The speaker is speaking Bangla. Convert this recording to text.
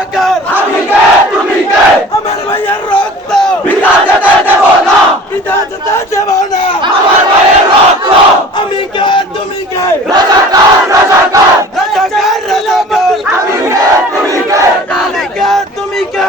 রাজাকার আমি কে তুমি কে আমার ভাইয়ের রক্ত। পিতা যেতে দেব না। পিতা যেতে দেব না। আমার ভাইয়ের রক্ত। আমি কে তুমি কে রাজাকার রাজাকার। রাজাকার রাজাকার। আমি কে তুমি কে আমি কে তুমি কে